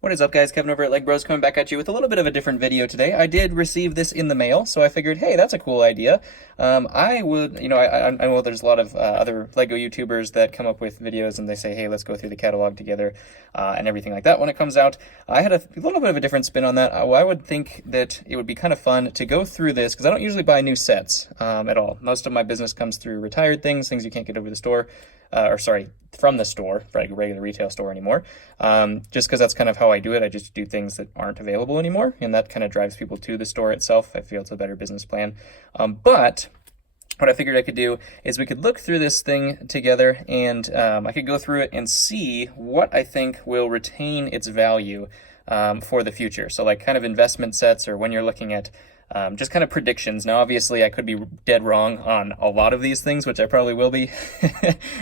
What is up, guys? Kevin over at LEGbrOs coming back at you with a little bit of a different video today. I did receive this in the mail, so I figured, hey, that's a cool idea. I would, I know there's a lot of other Lego YouTubers that come up with videos and they say, hey, let's go through the catalog together and everything like that when it comes out. I had a little bit of a different spin on that. I would think that it would be kind of fun to go through this because I don't usually buy new sets at all. Most of my business comes through retired things you can't get over the store. From the store, like a regular retail store anymore. Just because that's kind of how I do it. I just do things that aren't available anymore, and that kind of drives people to the store itself. I feel it's a better business plan. But what I figured I could do is we could look through this thing together, and I could go through it and see what I think will retain its value for the future. So like kind of investment sets, or when you're looking at just kind of predictions. Now, obviously, I could be dead wrong on a lot of these things, which I probably will be.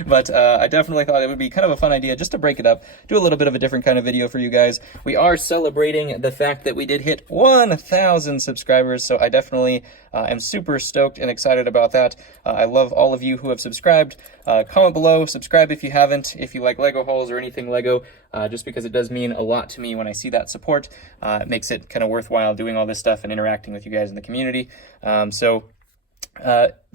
But I definitely thought it would be kind of a fun idea just to break it up, do a little bit of a different kind of video for you guys. We are celebrating the fact that we did hit 1,000 subscribers, so I definitely am super stoked and excited about that. I love all of you who have subscribed. Comment below, subscribe if you haven't, if you like Lego hauls or anything Lego, just because it does mean a lot to me when I see that support. It makes it kind of worthwhile doing all this stuff and interacting with you guys in the community.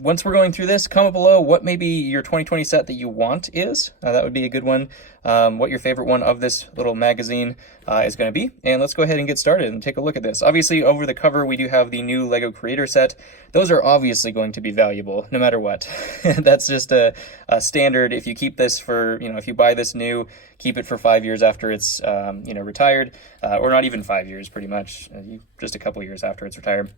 Once we're going through this, comment below what maybe your 2020 set that you want is. That would be a good one. What your favorite one of this little magazine is going to be. And let's go ahead and get started and take a look at this. Obviously, over the cover, we do have the new Lego Creator Set. Those are obviously going to be valuable, no matter what. That's just a standard. If you keep this for, if you buy this new, keep it for 5 years after it's, retired, or not even 5 years, pretty much, just a couple years after it's retired.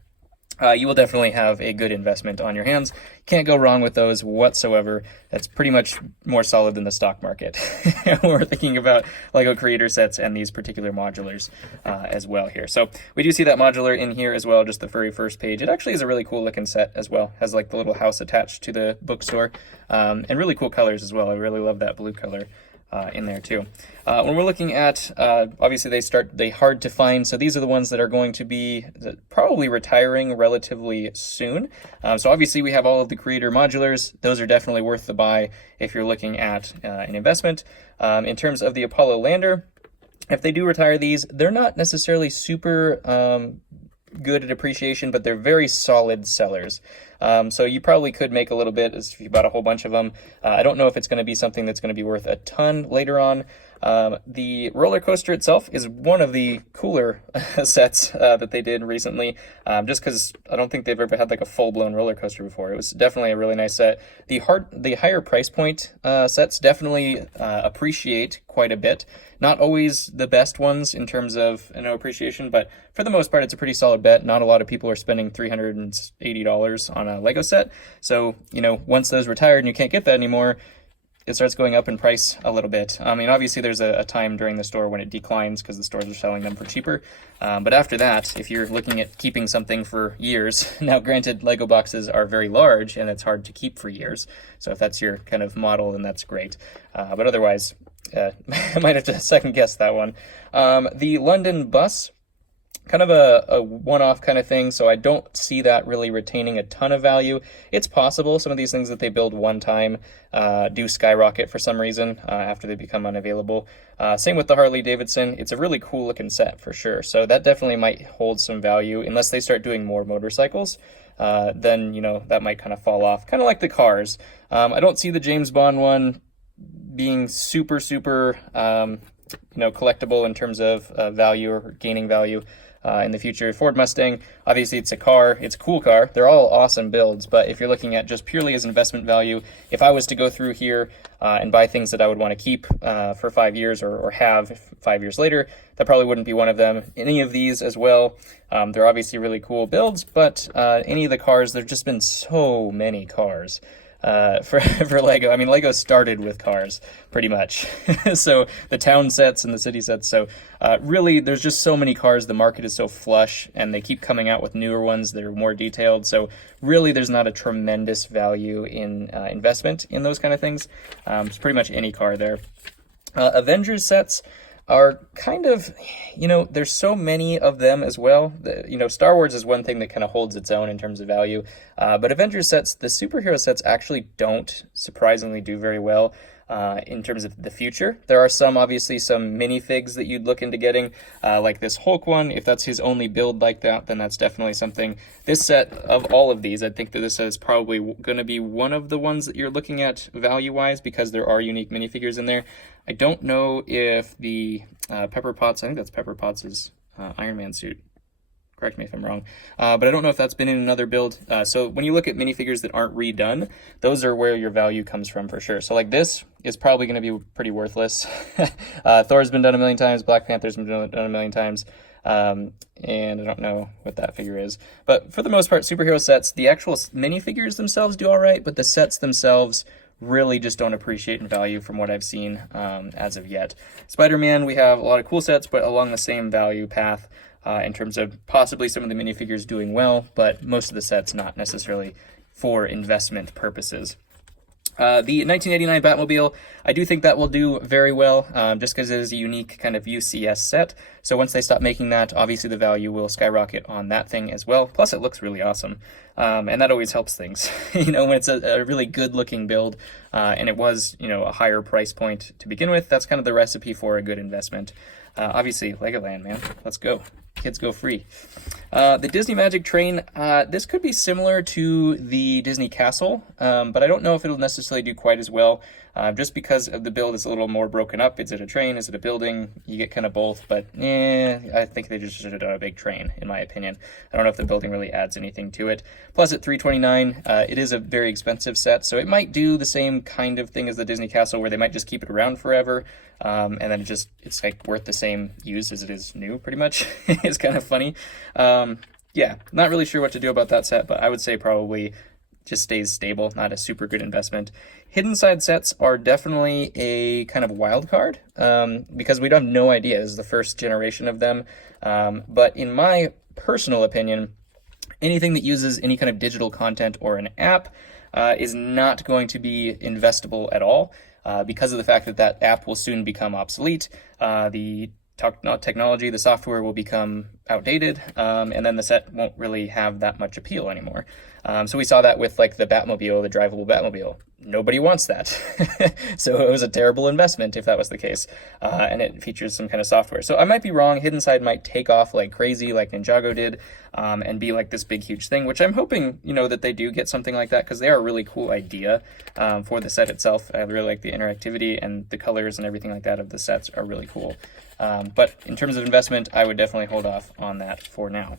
You will definitely have a good investment on your hands. Can't go wrong with those whatsoever. That's pretty much more solid than the stock market. We're thinking about Lego Creator Sets and these particular modulars as well here. So we do see that modular in here as well, just the very first page. It actually is a really cool looking set as well. Has like the little house attached to the bookstore, and really cool colors as well. I really love that blue color in there too. When we're looking at, obviously they hard to find, so these are the ones that are going to be probably retiring relatively soon. So obviously we have all of the creator modulars. Those are definitely worth the buy if you're looking at an investment. In terms of the Apollo lander, if they do retire these, they're not necessarily super good at appreciation, but they're very solid sellers. So you probably could make a little bit if you bought a whole bunch of them. I don't know if it's going to be something that's going to be worth a ton later on. The roller coaster itself is one of the cooler sets that they did recently, just because I don't think they've ever had like a full-blown roller coaster before. It was definitely a really nice set. The higher price point sets definitely appreciate quite a bit. Not always the best ones in terms of appreciation, but for the most part, it's a pretty solid bet. Not a lot of people are spending $380 on a Lego set. So, once those retired and you can't get that anymore, it starts going up in price a little bit. I mean, obviously there's a time during the store when it declines because the stores are selling them for cheaper. But after that, if you're looking at keeping something for years, now granted, Lego boxes are very large and it's hard to keep for years. So if that's your kind of model, then that's great. But otherwise, I might have to second guess that one. The London bus, kind of a one-off kind of thing, so I don't see that really retaining a ton of value. It's possible some of these things that they build one time do skyrocket for some reason after they become unavailable. Same with the Harley Davidson. It's a really cool looking set for sure, so that definitely might hold some value unless they start doing more motorcycles. Then that might kind of fall off, kind of like the cars. I don't see the James Bond one being super collectible in terms of value or gaining value in the future. Ford Mustang, obviously it's a car, it's a cool car, they're all awesome builds, but if you're looking at just purely as investment value, if I was to go through here and buy things that I would want to keep for 5 years or have 5 years later, that probably wouldn't be one of them. Any of these as well, they're obviously really cool builds, but any of the cars, there've just been so many cars for Lego. I mean, Lego started with cars pretty much. So the town sets and the city sets. So really, there's just so many cars. The market is so flush and they keep coming out with newer ones that are more detailed. So really, there's not a tremendous value in investment in those kind of things. It's pretty much any car there. Avengers sets are kind of, there's so many of them as well. Star Wars is one thing that kind of holds its own in terms of value. But Avengers sets, the superhero sets actually don't surprisingly do very well. in terms of the future. There are obviously some minifigs that you'd look into getting, like this Hulk one. If that's his only build like that, then that's definitely something. This set, of all of these, I think that this is probably going to be one of the ones that you're looking at value-wise, because there are unique minifigures in there. I don't know if the Pepper Potts, I think that's Pepper Potts' Iron Man suit. Correct me if I'm wrong, but I don't know if that's been in another build. So when you look at minifigures that aren't redone, those are where your value comes from for sure. So like this is probably going to be pretty worthless. Thor's been done a million times, Black Panther's been done a million times, and I don't know what that figure is. But for the most part, superhero sets, the actual minifigures themselves do all right, but the sets themselves really just don't appreciate in value from what I've seen as of yet. Spider-Man, we have a lot of cool sets, but along the same value path. In terms of possibly some of the minifigures doing well, but most of the sets not necessarily for investment purposes. The 1989 Batmobile, I do think that will do very well, just because it is a unique kind of UCS set. So once they stop making that, obviously the value will skyrocket on that thing as well. Plus, it looks really awesome, and that always helps things. When it's a really good-looking build, and it was, a higher price point to begin with, that's kind of the recipe for a good investment. Obviously, Legoland, man. Let's go. Kids go free. The Disney Magic Train, this could be similar to the Disney Castle, but I don't know if it'll necessarily do quite as well, just because of the build is a little more broken up. Is it a train? Is it a building? You get kind of both, but I think they just should have done a big train, in my opinion. I don't know if the building really adds anything to it. Plus, at $329, it is a very expensive set, so it might do the same kind of thing as the Disney Castle, where they might just keep it around forever, and then it's like worth the same use as it is new, pretty much. It's kind of funny. Yeah, not really sure what to do about that set, but I would say probably just stays stable, not a super good investment. Hidden side sets are definitely a kind of wild card, because we have no idea. This is the first generation of them. But in my personal opinion, anything that uses any kind of digital content or an app is not going to be investable at all, because of the fact that that app will soon become obsolete. The technology, the software will become outdated, and then the set won't really have that much appeal anymore. So we saw that with like the Batmobile, the drivable Batmobile. Nobody wants that. So it was a terrible investment if that was the case. And it features some kind of software. So I might be wrong. Hidden Side might take off like crazy, like Ninjago did, and be like this big, huge thing, which I'm hoping, that they do get something like that, because they are a really cool idea for the set itself. I really like the interactivity, and the colors and everything like that of the sets are really cool. But in terms of investment, I would definitely hold off on that for now.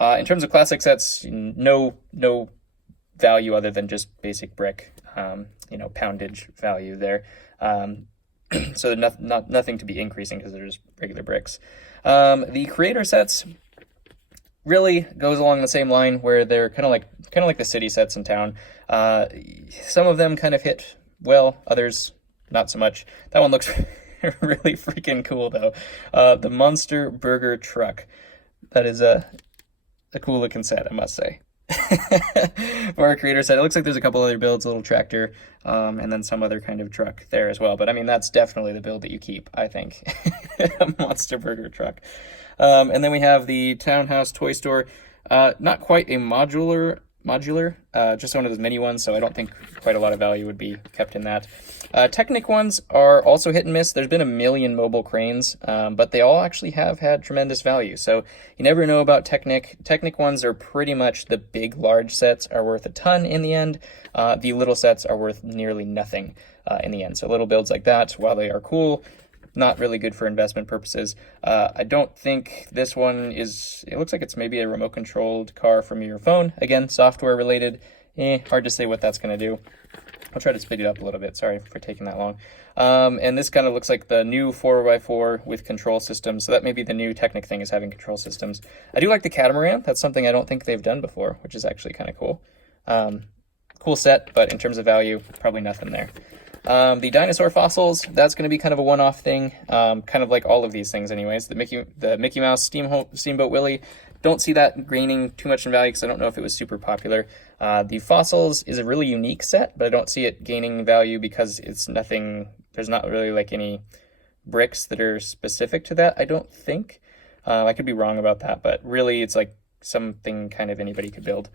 In terms of classic sets, no value other than just basic brick, poundage value there. So nothing to be increasing because they're just regular bricks. The creator sets really goes along the same line, where they're kind of like the city sets in town. Some of them kind of hit well, others not so much. That one looks really freaking cool though. The Monster Burger Truck. That is a cool looking set, I must say. For our creator set, it looks like there's a couple other builds, a little tractor, and then some other kind of truck there as well. But I mean, that's definitely the build that you keep, I think. A Monster Burger Truck. And then we have the Townhouse Toy Store. Not quite a modular, just one of those mini ones, so I don't think quite a lot of value would be kept in that. Technic ones are also hit and miss. There's been a million mobile cranes, but they all actually have had tremendous value. So you never know about Technic. Technic ones are pretty much the big, large sets are worth a ton in the end. The little sets are worth nearly nothing in the end. So little builds like that, while they are cool, not really good for investment purposes. I don't think this one is, it looks like it's maybe a remote controlled car from your phone. Again, software related. Hard to say what that's going to do. I'll try to speed it up a little bit. Sorry for taking that long. And this kind of looks like the new 4x4 with control systems. So that may be the new Technic thing, is having control systems. I do like the catamaran. That's something I don't think they've done before, which is actually kind of cool. Cool set, but in terms of value, probably nothing there. The dinosaur fossils, that's going to be kind of a one-off thing, kind of like all of these things anyways. The Mickey Mouse Steamboat Willie, don't see that gaining too much in value because I don't know if it was super popular. The fossils is a really unique set, but I don't see it gaining value because there's not really like any bricks that are specific to that, I don't think. I could be wrong about that, but really it's like something kind of anybody could build,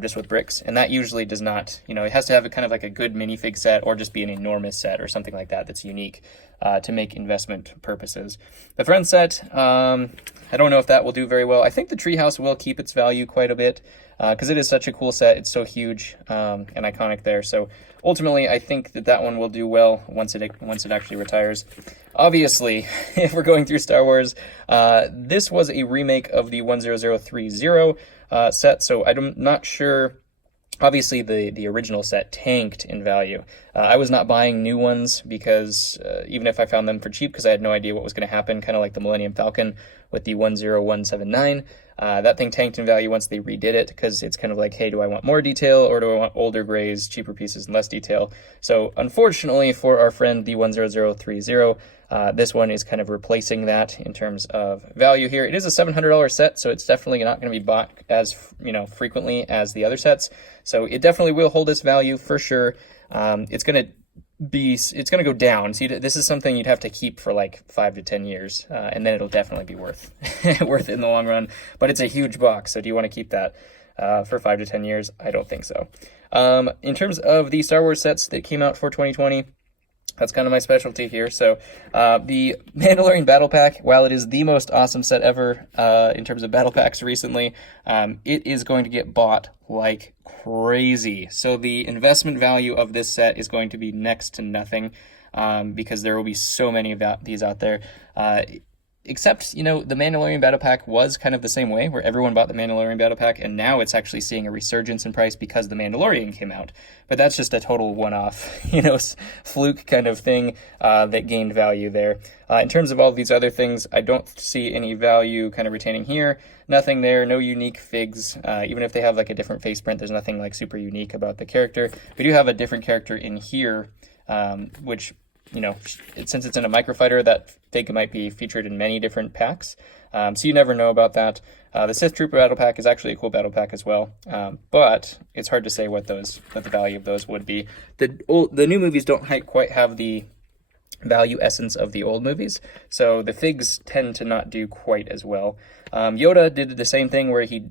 just with bricks. And that usually does not, it has to have a kind of like a good minifig set, or just be an enormous set or something like that that's unique to make investment purposes. The Friend set, I don't know if that will do very well. I think the Treehouse will keep its value quite a bit, because it is such a cool set. It's so huge and iconic there. So ultimately, I think that one will do well once it actually retires. Obviously, if we're going through Star Wars, this was a remake of the 10030 set, so I'm not sure. Obviously, the original set tanked in value. I was not buying new ones because even if I found them for cheap, because I had no idea what was going to happen, kind of like the Millennium Falcon with the 10179. That thing tanked in value once they redid it, because it's kind of like, hey, do I want more detail, or do I want older grays, cheaper pieces, and less detail? So unfortunately for our friend, the 10030, this one is kind of replacing that in terms of value here. It is a $700 set, so it's definitely not going to be bought as frequently as the other sets. So it definitely will hold its value for sure. It's going to go down. So this is something you'd have to keep for like 5 to 10 years, and then it'll definitely be worth worth it in the long run. But it's a huge box, so do you want to keep that for 5 to 10 years? I don't think so. In terms of the Star Wars sets that came out for 2020, that's kind of my specialty here. So the Mandalorian Battle Pack, while it is the most awesome set ever in terms of battle packs recently, it is going to get bought like crazy. So the investment value of this set is going to be next to nothing, because there will be so many of these out there. Except, the Mandalorian Battle Pack was kind of the same way, where everyone bought the Mandalorian Battle Pack, and now it's actually seeing a resurgence in price because the Mandalorian came out. But that's just a total one-off, fluke kind of thing that gained value there. In terms of all these other things, I don't see any value kind of retaining here. Nothing there, no unique figs. Even if they have like a different face print, there's nothing like super unique about the character. We do have a different character in here, which... since it's in a microfighter, that fig might be featured in many different packs. So you never know about that. The Sith Trooper Battle Pack is actually a cool battle pack as well. But it's hard to say what the value of those would be. The new movies don't quite have the value essence of the old movies, so the figs tend to not do quite as well. Yoda did the same thing where he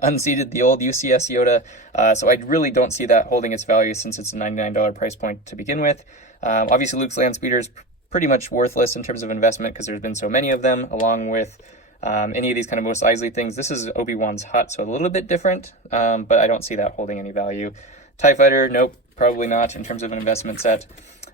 unseated the old UCS Yoda, so I really don't see that holding its value since it's a $99 price point to begin with. Obviously, Luke's land speeder is pretty much worthless in terms of investment because there's been so many of them, along with any of these kind of Mos Eisley things. This is Obi-Wan's hut, so a little bit different, but I don't see that holding any value. TIE Fighter, nope, probably not in terms of an investment set.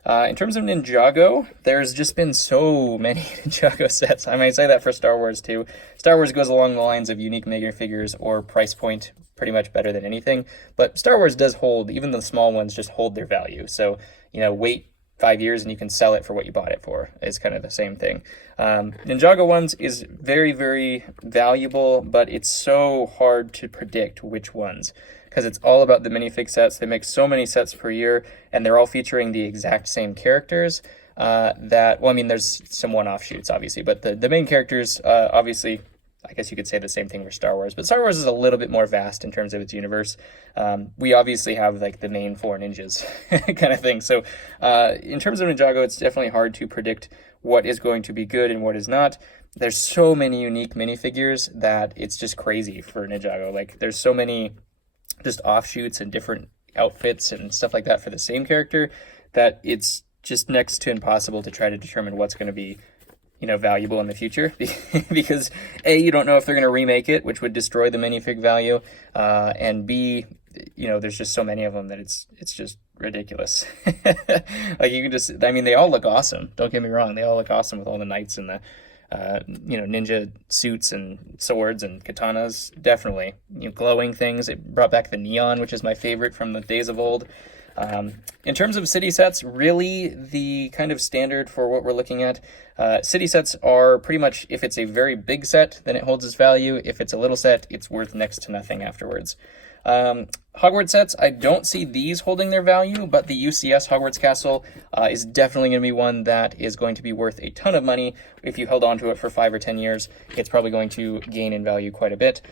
In terms of Ninjago, there's just been so many Ninjago sets. I might say that for Star Wars too. Star Wars goes along the lines of unique mega figures or price point pretty much better than anything. But Star Wars does hold, even the small ones just hold their value. So, wait 5 years and you can sell it for what you bought it for. It's kind of the same thing. Ninjago ones is very, very valuable, but it's so hard to predict which ones, because it's all about the minifig sets. They make so many sets per year, and they're all featuring the exact same characters there's some one-off shoots, obviously, but the main characters, obviously, I guess you could say the same thing for Star Wars, but Star Wars is a little bit more vast in terms of its universe. We obviously have, the main 4 ninjas kind of thing. So in terms of Ninjago, it's definitely hard to predict what is going to be good and what is not. There's so many unique minifigures that it's just crazy for Ninjago. There's so many just offshoots and different outfits and stuff like that for the same character that it's just next to impossible to try to determine what's going to be valuable in the future, because A, you don't know if they're going to remake it, which would destroy the minifig value, and B, there's just so many of them that it's just ridiculous. You can just, they all look awesome. Don't get me wrong, they all look awesome with all the knights and the ninja suits and swords and katanas. Definitely, glowing things. It brought back the neon, which is my favorite from the days of old. In terms of city sets, really the kind of standard for what we're looking at, city sets are pretty much, if it's a very big set, then it holds its value. If it's a little set, it's worth next to nothing afterwards. Hogwarts sets, I don't see these holding their value, but the UCS Hogwarts Castle is definitely going to be one that is going to be worth a ton of money. If you held on to it for 5 or 10 years, it's probably going to gain in value quite a bit,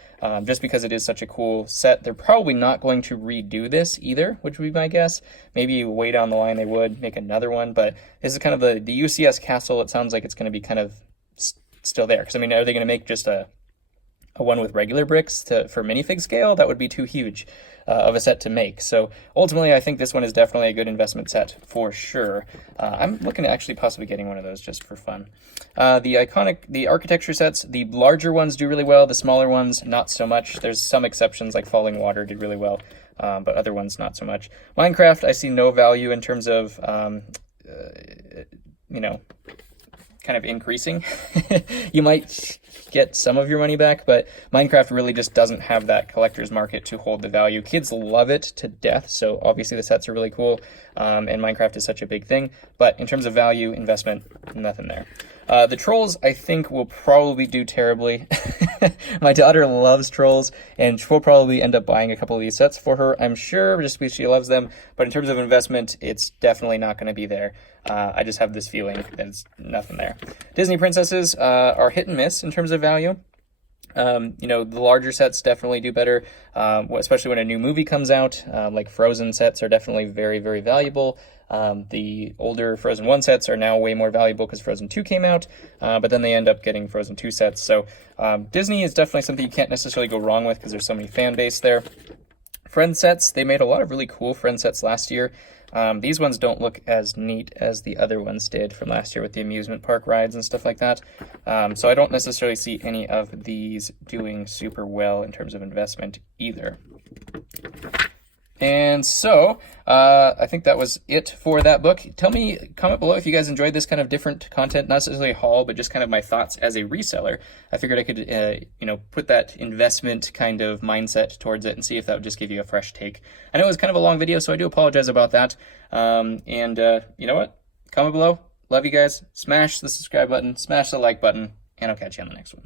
just because it is such a cool set. They're probably not going to redo this either, which would be my guess. Maybe way down the line they would make another one, but this is kind of the UCS Castle. It sounds like it's going to be kind of still there, because, are they going to make just a a one with regular bricks for minifig scale, that would be too huge of a set to make. So ultimately, I think this one is definitely a good investment set for sure. I'm looking at actually possibly getting one of those just for fun. The architecture sets, the larger ones do really well, the smaller ones not so much. There's some exceptions, like Falling Water did really well, but other ones not so much. Minecraft, I see no value in terms of, you know, kind of increasing. You might get some of your money back, but Minecraft really just doesn't have that collector's market to hold the value. Kids love it to death, so obviously the sets are really cool, and Minecraft is such a big thing, but in terms of value, investment, nothing there. The trolls, I think, will probably do terribly. My daughter loves trolls, and she'll probably end up buying a couple of these sets for her, I'm sure, just because she loves them. But in terms of investment, it's definitely not going to be there. I just have this feeling that it's nothing there. Disney princesses are hit and miss in terms of value. You know, the larger sets definitely do better, especially when a new movie comes out. Like Frozen sets are definitely very, very valuable. The older Frozen 1 sets are now way more valuable because Frozen 2 came out, but then they end up getting Frozen 2 sets. So Disney is definitely something you can't necessarily go wrong with because there's so many fan base there. Friend sets, they made a lot of really cool friend sets last year. These ones don't look as neat as the other ones did from last year with the amusement park rides and stuff like that. So I don't necessarily see any of these doing super well in terms of investment either. And so, I think that was it for that book. Tell me, comment below if you guys enjoyed this kind of different content, not necessarily a haul, but just kind of my thoughts as a reseller. I figured I could, you know, put that investment kind of mindset towards it and see if that would just give you a fresh take. I know it was kind of a long video, so I do apologize about that. You know what? Comment below. Love you guys. Smash the subscribe button, smash the like button, and I'll catch you on the next one.